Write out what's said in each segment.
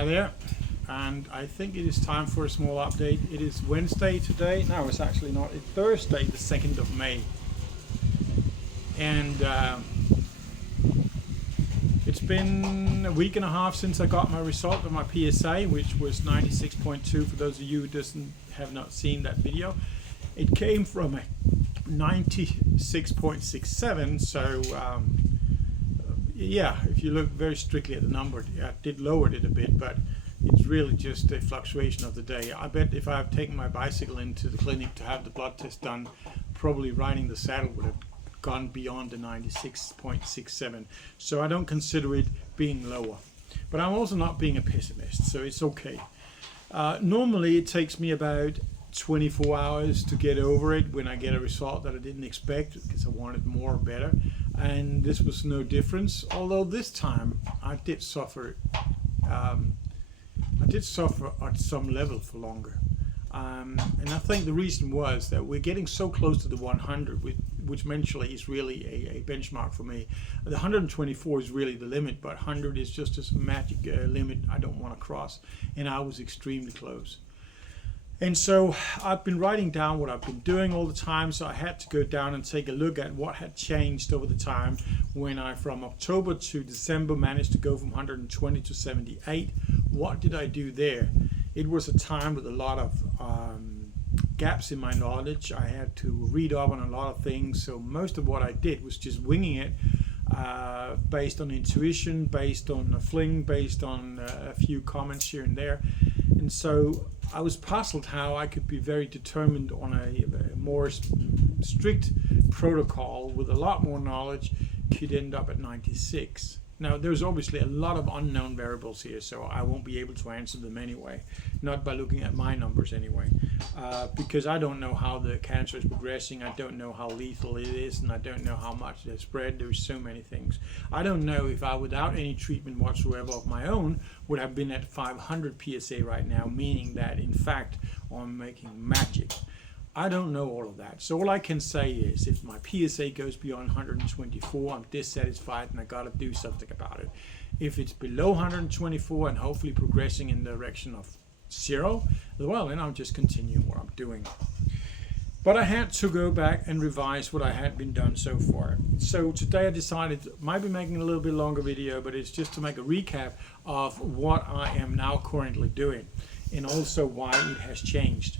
Hi there, and I think it is time for a small update. It is Wednesday today. No, it's actually not. It's Thursday, the 2nd of May. And it's been a week and a half since I got my result of my PSA, which was 96.2 for those of you who have not seen that video. It came from a 96.67, so yeah, if you look very strictly at the number, I did lower it a bit, but it's really just a fluctuation of the day. I bet if I've taken my bicycle into the clinic to have the blood test done, probably riding the saddle would have gone beyond the 96.67. So I don't consider it being lower. But I'm also not being a pessimist, so it's okay. Normally it takes me about 24 hours to get over it when I get a result that I didn't expect because I wanted more or better, and this was no difference, although this time I did suffer at some level for longer, and I think the reason was that we're getting so close to the 100, which mentally is really a benchmark for me. The 124 is really the limit, but 100 is just a magic limit I don't want to cross, and I was extremely close. And so I've been writing down what I've been doing all the time, so I had to go down and take a look at what had changed over the time when I, from October to December, managed to go from 120 to 78. What did I do there? It was a time with a lot of gaps in my knowledge. I had to read up on a lot of things, so most of what I did was just winging it, based on intuition, based on a fling, based on a few comments here and there. And so I was puzzled how I could be very determined on a more strict protocol with a lot more knowledge could end up at 96. Now there's obviously a lot of unknown variables here, so I won't be able to answer them anyway, not by looking at my numbers anyway, because I don't know how the cancer is progressing, I don't know how lethal it is, and I don't know how much it has spread. There's so many things. I don't know if I, without any treatment whatsoever of my own, would have been at 500 PSA right now, meaning that in fact I'm making magic. I don't know all of that. So all I can say is if my PSA goes beyond 124, I'm dissatisfied and I got to do something about it. If it's below 124 and hopefully progressing in the direction of 0, well, then I'll just continue what I'm doing. But I had to go back and revise what I had been done so far. So today I decided, might be making a little bit longer video, but it's just to make a recap of what I am now currently doing and also why it has changed.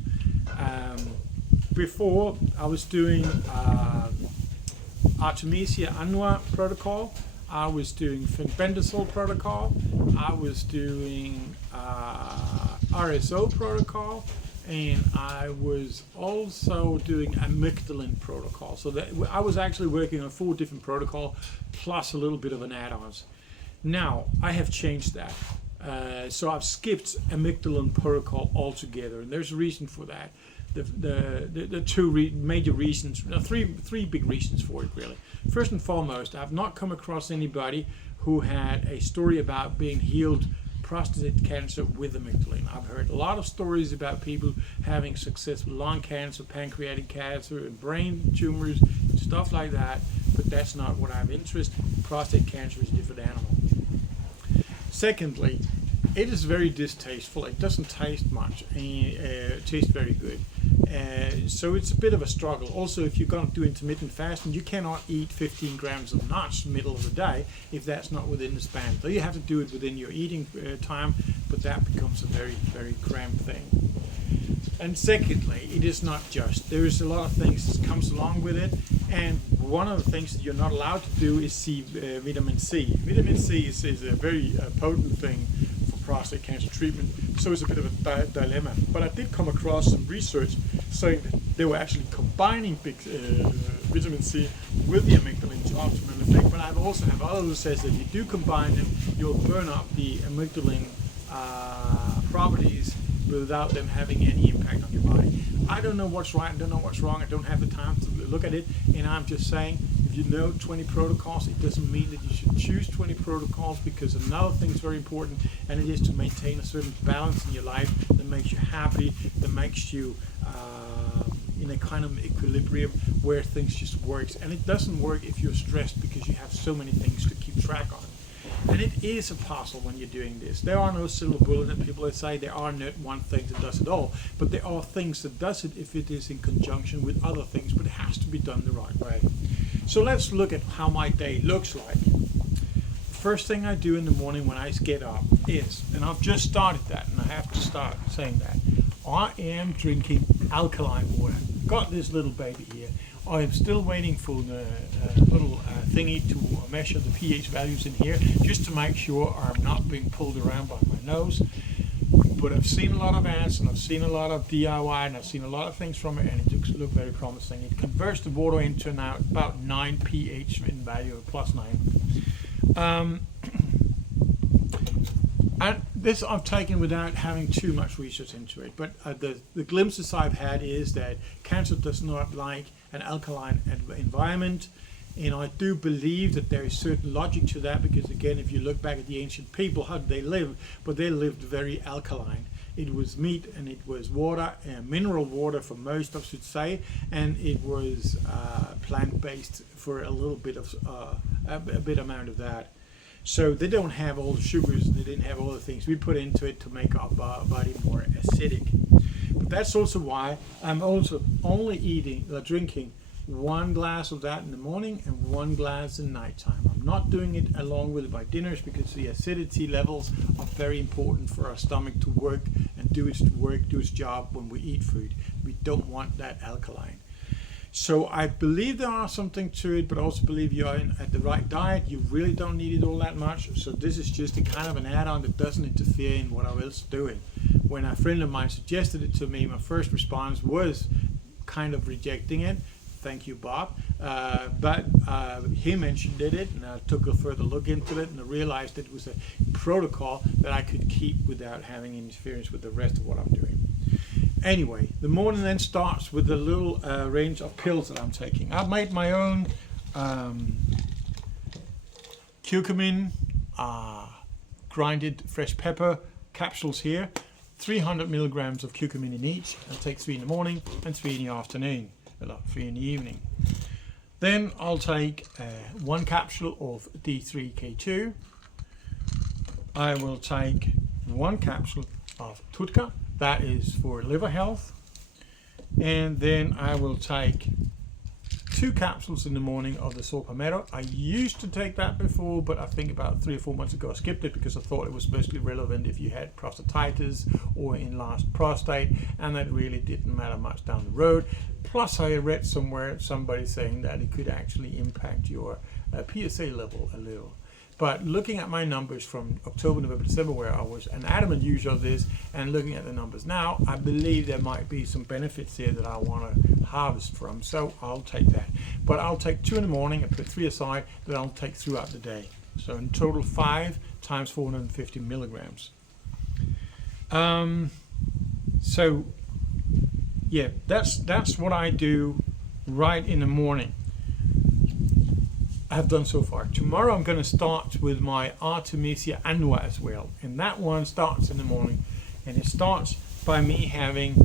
Before I was doing Artemisia annua protocol, I was doing fenbendazole protocol, I was doing RSO protocol, and I was also doing Amygdalin protocol. So that I was actually working on 4 different protocols plus a little bit of an add-ons. Now I have changed that. So I've skipped Amygdalin protocol altogether, and there's a reason for that. The two major reasons, three big reasons for it really. First and foremost, I've not come across anybody who had a story about being healed prostate cancer with amygdalin. I've heard a lot of stories about people having success with lung cancer, pancreatic cancer, and brain tumors, and stuff like that, but that's not what I'm interested in. Prostate cancer is a different animal. Secondly, it is very distasteful. It doesn't taste much, and it tastes very good. So it's a bit of a struggle. Also, if you're going to do intermittent fasting, you cannot eat 15 grams of nuts in the middle of the day if that's not within the span. So you have to do it within your eating time, but that becomes a very, very cramped thing. And secondly, it is not just. There is a lot of things that comes along with it, and one of the things that you're not allowed to do is see vitamin C. Vitamin C is a very potent thing for prostate cancer treatment, so it's a bit of a dilemma. But I did come across some research saying that they were actually combining vitamin C with the amygdalin to optimal effect, but I also have others who says that if you do combine them, you'll burn up the amygdalin properties without them having any impact on your body. I don't know what's right, I don't know what's wrong, I don't have the time to look at it, and I'm just saying, if you know 20 protocols, it doesn't mean that you should choose 20 protocols, because another thing is very important, and it is to maintain a certain balance in your life that makes you happy, that makes you in a kind of equilibrium where things just works. And it doesn't work if you're stressed because you have so many things to keep track on. And it is a puzzle when you're doing this. There are no silver bullet, and people that say there are not one thing that does it all, but there are things that does it if it is in conjunction with other things, but it has to be done the right way. So let's look at how my day looks like. The first thing I do in the morning when I get up is, and I've just started that, and I have to start saying that, I am drinking alkaline water. Got this little baby here. I am still waiting for the little thingy to measure the pH values in here, just to make sure I'm not being pulled around by my nose. But I've seen a lot of ads, and I've seen a lot of DIY, and I've seen a lot of things from it, and it looks very promising. It converts the water into now about 9 pH in value, plus 9. And this I've taken without having too much research into it, but the glimpses I've had is that cancer does not like an alkaline environment, and I do believe that there is certain logic to that, because again, if you look back at the ancient people, how did they live? But they lived very alkaline. It was meat, and it was water, mineral water for most, I should say, and it was plant-based for a little bit of a bit amount of that. So they don't have all the sugars, and they didn't have all the things we put into it to make our body more acidic. But that's also why I'm also only drinking 1 glass of that in the morning and 1 glass in nighttime. I'm not doing it along with my dinners, because the acidity levels are very important for our stomach to work and do its job when we eat food. We don't want that alkaline. So I believe there are something to it, but I also believe you're at the right diet. You really don't need it all that much. So this is just a kind of an add-on that doesn't interfere in what I was doing. When a friend of mine suggested it to me, my first response was kind of rejecting it. Thank you, Bob. But he mentioned it, and I took a further look into it, and I realized it was a protocol that I could keep without having interference with the rest of what I'm doing. Anyway, the morning then starts with a little range of pills that I'm taking. I've made my own curcumin, grinded fresh pepper capsules here. 300 milligrams of curcumin in each. I'll take 3 in the morning and 3 in the afternoon. 3 in the evening. Then I'll take 1 capsule of D3K2. I will take 1 capsule of Tudca. That is for liver health. And then I will take 2 capsules in the morning of the saw palmetto. I used to take that before, but I think about 3 or 4 months ago I skipped it, because I thought it was mostly relevant if you had prostatitis or enlarged prostate, and that really didn't matter much down the road. Plus I read somewhere somebody saying that it could actually impact your PSA level a little. But looking at my numbers from October, November, December, where I was an adamant user of this, and looking at the numbers now, I believe there might be some benefits here that I want to harvest from. So I'll take that. But I'll take 2 in the morning and put 3 aside that I'll take throughout the day. So in total 5 times 450 milligrams. So yeah, that's what I do right in the morning. I have done so far. Tomorrow I'm going to start with my Artemisia annua as well, and that one starts in the morning, and it starts by me having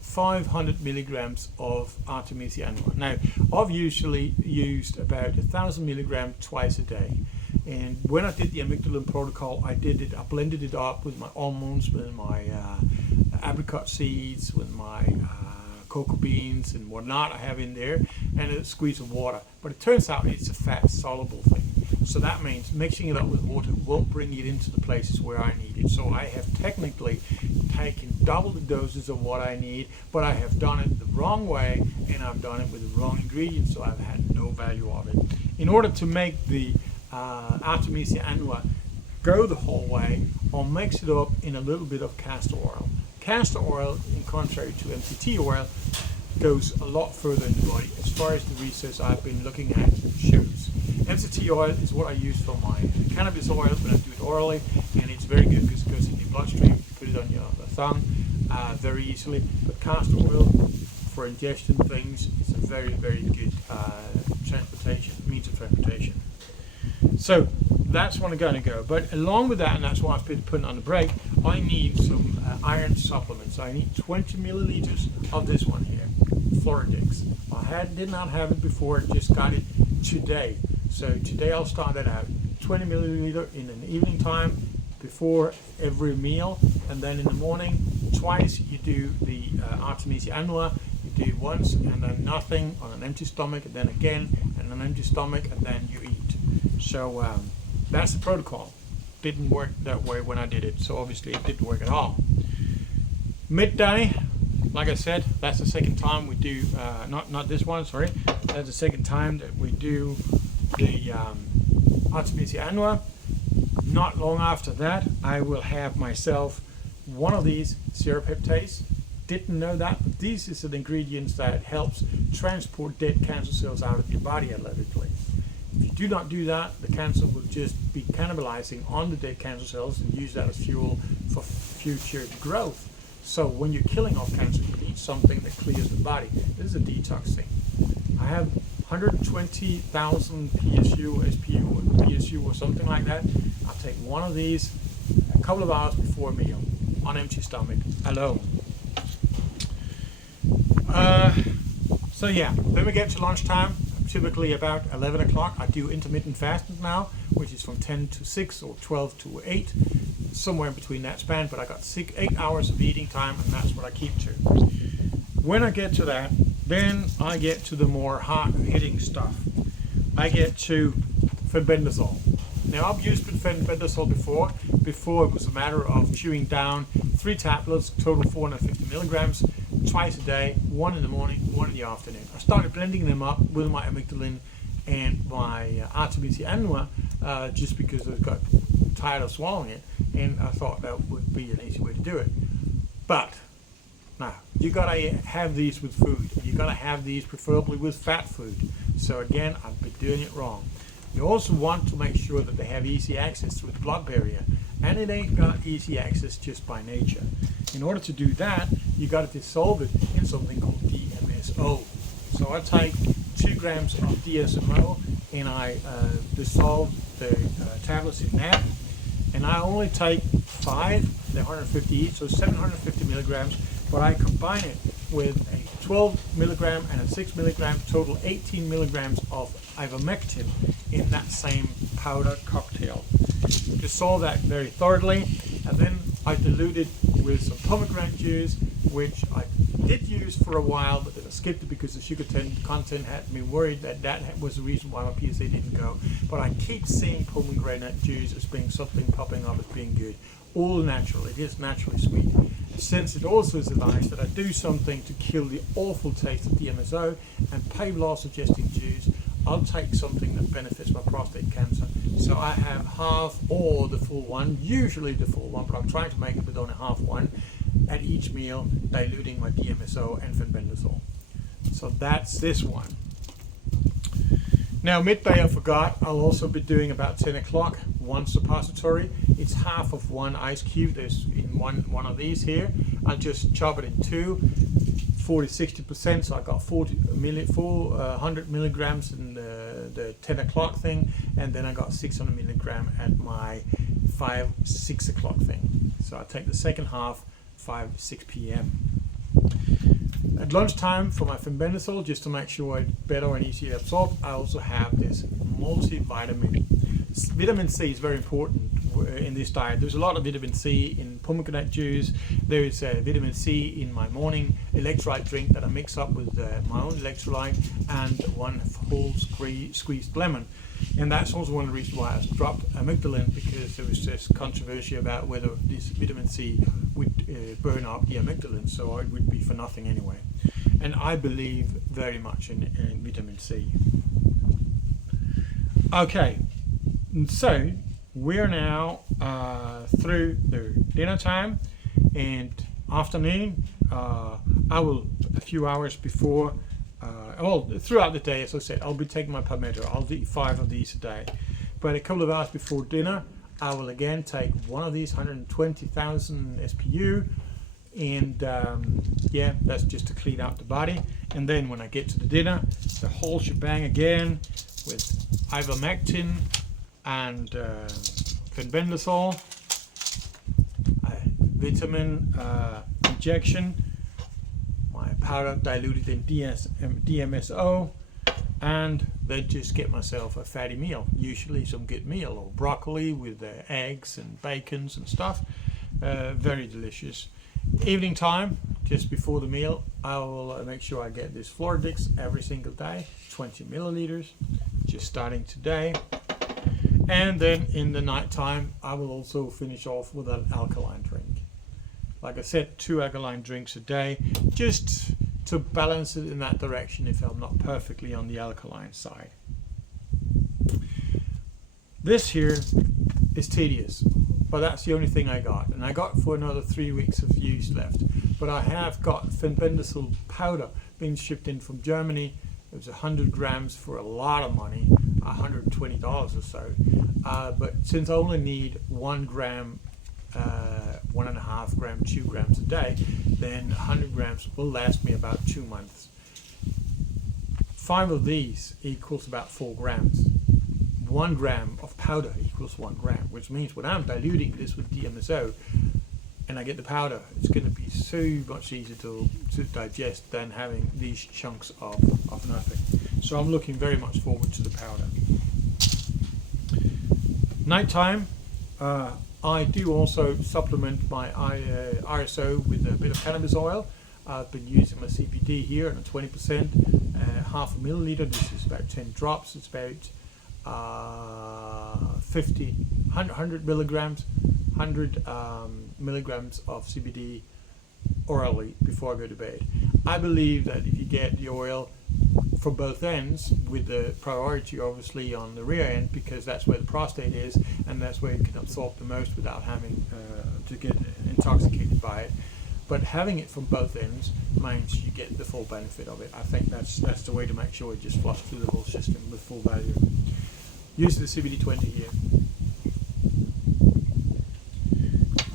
500 milligrams of Artemisia annua. Now I've usually used about 1,000 milligrams twice a day, and when I did the Amygdalin protocol, I blended it up with my almonds, with my apricot seeds, with my cocoa beans and whatnot I have in there, and a squeeze of water. But it turns out it's a fat soluble thing, so that means mixing it up with water won't bring it into the places where I need it. So I have technically taken double the doses of what I need, but I have done it the wrong way, and I've done it with the wrong ingredients, so I've had no value of it. In order to make the Artemisia annua go the whole way, I'll mix it up in a little bit of castor oil. Castor oil, in contrary to MCT oil, goes a lot further in the body, as far as the research I've been looking at shows. MCT oil is what I use for my cannabis oil, but I do it orally, and it's very good because it goes in your bloodstream. You put it on your thumb very easily. But castor oil for ingestion things is a very, very good means of transportation. So that's what I'm going to go. But along with that, and that's why I've been putting on the break, I need some iron supplements. I need 20 milliliters of this one here, floradix. I did not have it before, just got it today. So today I'll start that out. 20 milliliter in an evening time before every meal, and then in the morning twice you do the Artemisia annua. You do once and then nothing on an empty stomach, and then again and an empty stomach, and then you eat. So that's the protocol. Didn't work that way when I did it, so obviously it didn't work at all. Midday, like I said, that's the second time we do, not this one, sorry, that's the second time that we do the Artemisia annua. Not long after that, I will have myself one of these serrapeptase. Didn't know that, but these is an ingredient that helps transport dead cancer cells out of your body allegedly. If you do not do that, the cancer will just be cannibalizing on the dead cancer cells and use that as fuel for future growth. So when you're killing off cancer, you need something that clears the body. This is a detox thing. I have 120,000 PSU or SPU or PSU or something like that. I'll take one of these a couple of hours before a meal on empty stomach alone. So yeah, then we get to lunchtime, typically about 11 o'clock. I do intermittent fasting now, which is from 10 to 6 or 12 to 8, somewhere in between that span, but I got 8 hours of eating time, and that's what I keep to. When I get to that, then I get to the more hard-hitting stuff. I get to fenbendazole. Now, I've used fenbendazole before. Before, it was a matter of chewing down 3 tablets, total 450 milligrams, twice a day, one in the morning, one in the afternoon. I started blending them up with my Amygdalin and my Artemisia annua just because I got tired of swallowing it, and I thought that would be an easy way to do it. But now, you gotta have these with food. You gotta have these preferably with fat food. So again, I've been doing it wrong. You also want to make sure that they have easy access through the blood barrier, and it ain't got easy access just by nature. In order to do that, you got to dissolve it in something called DMSO. So I take 2 grams of DMSO and I dissolve the tablets in that, and I only take 5, they're 150 each, so 750 milligrams, but I combine it with a 12 milligram and a 6 milligram, total 18 milligrams of Ivermectin in that same powder cocktail. Dissolve that very thoroughly, and then I dilute it with some pomegranate juice, which I did use for a while, but then I skipped it because the sugar content had me worried that that was the reason why my PSA didn't go. But I keep seeing pomegranate juice as being something popping up as being good. All natural, it is naturally sweet. Since it also is advised that I do something to kill the awful taste of DMSO and pain loss suggesting juice, I'll take something that benefits my prostate cancer. So I have half or the full one, usually the full one, but I'm trying to make it with only half one at each meal, diluting my DMSO and fenbendazole. So that's this one. Now midday, I forgot, I'll also be doing about 10 o'clock, one suppository. It's half of one ice cube. There's in one of these here. I'll just chop it in 2, 40-60%, so I got 400 milligrams in the 10 o'clock thing, and then I got 600 milligram at my 6 o'clock thing. So I take the second half, 6 p.m. At lunchtime for my fenbendazole, just to make sure it's better and easier to absorb, I also have this multivitamin. Vitamin C is very important in this diet. There's a lot of vitamin C in pomegranate juice. There is vitamin C in my morning electrolyte drink that I mix up with my own electrolyte and one whole squeezed lemon. And that's also one of the reasons why I dropped Amygdalin, because there was this controversy about whether this vitamin C would burn up the Amygdalin, so it would be for nothing anyway. And I believe very much in vitamin C. Okay, so we're now through the dinner time and afternoon. I will, a few hours before, well, throughout the day, as I said, I'll be taking my palmetto. I'll eat 5 of these a day. But a couple of hours before dinner, I will again take one of these 120,000 SPU, and yeah, that's just to clean out the body. And then when I get to the dinner, the whole shebang again with Ivermectin and fenbendazole, vitamin injection, my powder diluted in DMSO, and then just get myself a fatty meal, usually some good meal, or broccoli with eggs and bacons and stuff. Very delicious. Evening time, just before the meal, I will make sure I get this floradix every single day, 20 milliliters, just starting today. And then in the night time, I will also finish off with an alkaline drink. Like I said, 2 alkaline drinks a day, just to balance it in that direction if I'm not perfectly on the alkaline side. This here is tedious, but that's the only thing I got. And I got for another 3 weeks of use left. But I have got fenbendazole powder being shipped in from Germany. It was 100 grams for a lot of money, $120 or so. But since I only need 1 gram, 1.5 gram, 2 grams a day, then 100 grams will last me about 2 months. 5 of these equals about 4 grams. 1 gram of powder equals 1 gram, which means when I'm diluting this with DMSO and I get the powder, it's going to be so much easier to digest than having these chunks of nothing. So I'm looking very much forward to the powder. Nighttime, I do also supplement my RSO with a bit of cannabis oil. I've been using my CBD here at 20%, half a milliliter. This is about 10 drops. It's about 100 milligrams, 100 milligrams of CBD orally before I go to bed. I believe that if you get the oil from both ends, with the priority obviously on the rear end, because that's where the prostate is and that's where you can absorb the most without having to get intoxicated by it. But having it from both ends means you get the full benefit of it. I think that's the way to make sure it just flushes through the whole system with full value. Use the CBD20 here.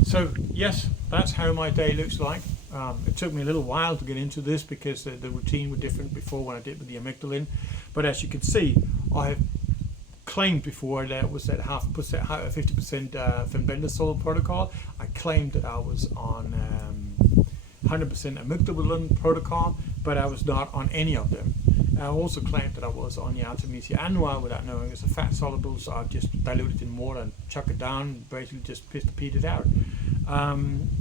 So yes, that's how my day looks like. It took me a little while to get into this because the routine was different before when I did with the Amygdalin. But as you can see, I have claimed before that it was that 50% fenbendazole protocol. I claimed that I was on 100% Amygdalin protocol, but I was not on any of them. I also claimed that I was on the Artemisia annua without knowing it's a fat soluble, so I just diluted it in water and chuck it down, basically just peed it out.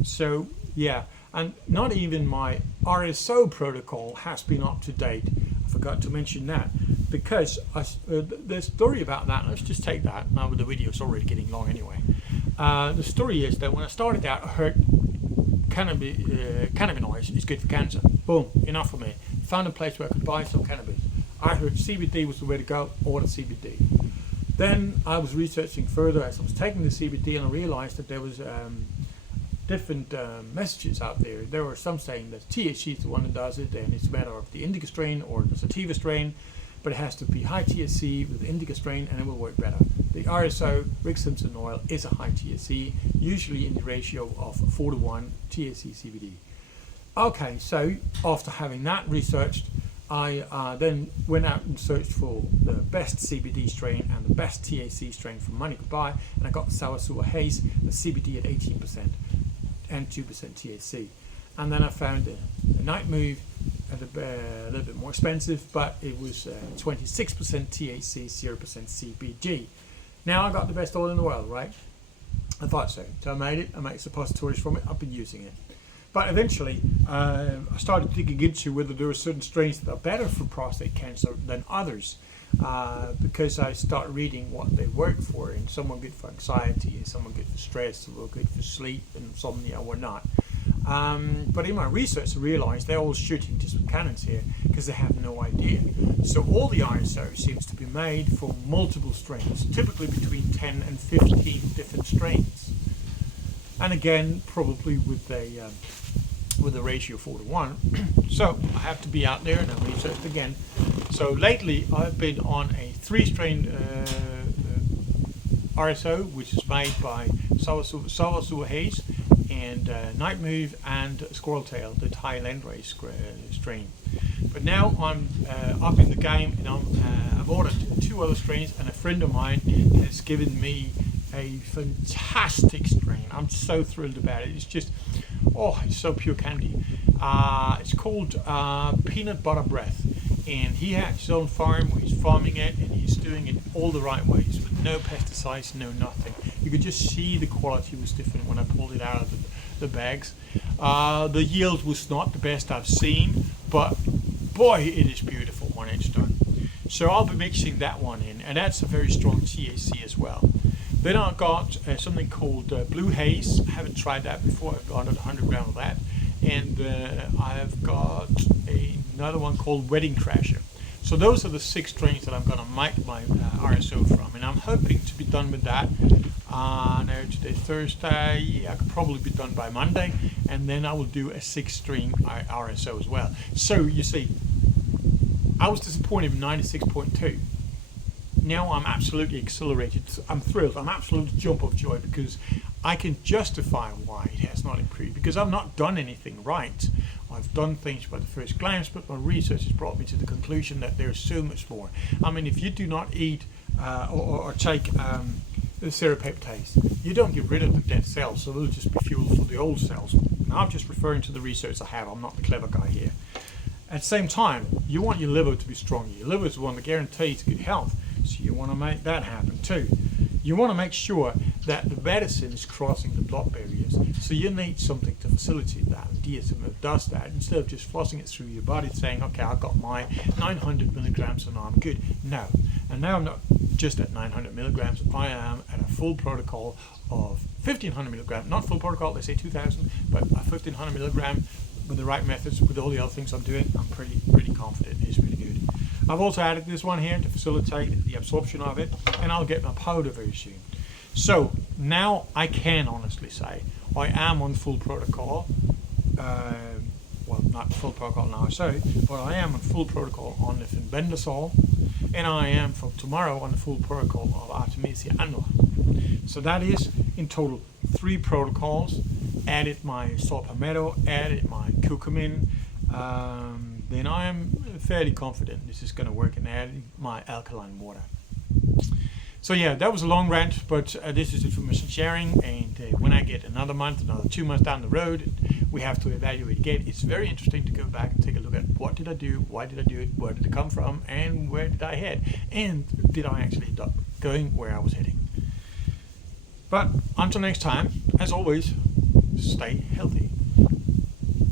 So yeah, and not even my RSO protocol has been up to date. I forgot to mention that because the story about that, let's just take that now with the video, it's already getting long anyway. The story is that when I started out, I heard cannabinoids is good for cancer. Boom, enough for me. Found a place where I could buy some cannabis. I heard CBD was the way to go, ordered CBD. Then I was researching further as I was taking the CBD, and I realized that there was different messages out there. There were some saying that THC is the one that does it, and it's a matter of the indica strain or the sativa strain, but it has to be high THC with the indica strain and it will work better. The RSO, Rick Simpson oil, is a high THC, usually in the ratio of 4:1 THC CBD. Okay, so after having that researched, I then went out and searched for the best CBD strain and the best THC strain for money could buy, and I got the Sour Haze, the CBD at 18% and 2% THC. And then I found a Night Move at a little bit more expensive, but it was 26% THC, 0% CBG. Now I got the best oil in the world, right? I thought so. So I made it, I made suppositories from it, I've been using it. But eventually, I started digging into whether there were certain strains that are better for prostate cancer than others, because I started reading what they work for, and some were good for anxiety, and some were good for stress, some were good for sleep, and insomnia were not. But in my research, I realized they're all shooting just with cannons here because they have no idea. So all the RSO seems to be made from multiple strains, typically between 10 and 15 different strains. And again, probably with a ratio 4:1. So I have to be out there and I researched again. So lately I've been on a 3-strain RSO, which is made by Sour Haze and Night Move and Squirrel Tail, the Thai Landrace strain. But now I'm up in the game, and I've ordered 2 other strains, and a friend of mine has given me a fantastic strain. I'm so thrilled about it. It's just, oh, it's so pure candy. It's called Peanut Butter Breath, and he has his own farm where he's farming it, and he's doing it all the right ways with no pesticides, no nothing. You could just see the quality was different when I pulled it out of the bags. The yield was not the best I've seen, but boy, it is beautiful when it's done. So I'll be mixing that one in, and that's a very strong THC as well. Then I've got something called Blue Haze. I haven't tried that before. I've got 100 grams of that. And I've got another one called Wedding Crasher. So those are the 6 strains that I'm going to make my RSO from. And I'm hoping to be done with that. Now today's Thursday. I could probably be done by Monday. And then I will do a 6-string RSO as well. So you see, I was disappointed with 96.2. Now I'm absolutely exhilarated. I'm thrilled. I'm absolute jump of joy because I can justify why it has not improved, because I've not done anything right. I've done things by the first glance, but my research has brought me to the conclusion that there's so much more. I mean, if you do not eat or take the serrapeptide, you don't get rid of the dead cells, so they'll just be fuel for the old cells. And I'm just referring to the research I have. I'm not the clever guy here. At the same time, you want your liver to be strong. Your liver is the one that guarantees good health. So you want to make that happen too. You want to make sure that the medicine is crossing the blood barriers. So you need something to facilitate that. DMSO does that instead of just flossing it through your body saying, okay, I've got my 900 milligrams and I'm good. No. And now I'm not just at 900 milligrams. I am at a full protocol of 1500 milligrams. Not full protocol, they say 2000, but a 1500 milligram with the right methods, with all the other things I'm doing. I'm pretty confident it's really good. I've also added this one here to facilitate the absorption of it, and I'll get my powder very soon. So now I can honestly say I am on full protocol. Well, not full protocol now, sorry, but I am on full protocol on the fenbendazole, and I am from tomorrow on the full protocol of Artemisia annua. So that is in total 3 protocols. Added my saw palmetto, added my curcumin. Then I am fairly confident this is going to work, and adding my alkaline water. So yeah, that was a long rant, but this is information sharing, and when I get another month, another 2 months down the road, we have to evaluate again. It's very interesting to go back and take a look at what did I do, why did I do it, where did it come from, and where did I head, and did I actually end up going where I was heading. But until next time, as always, stay healthy.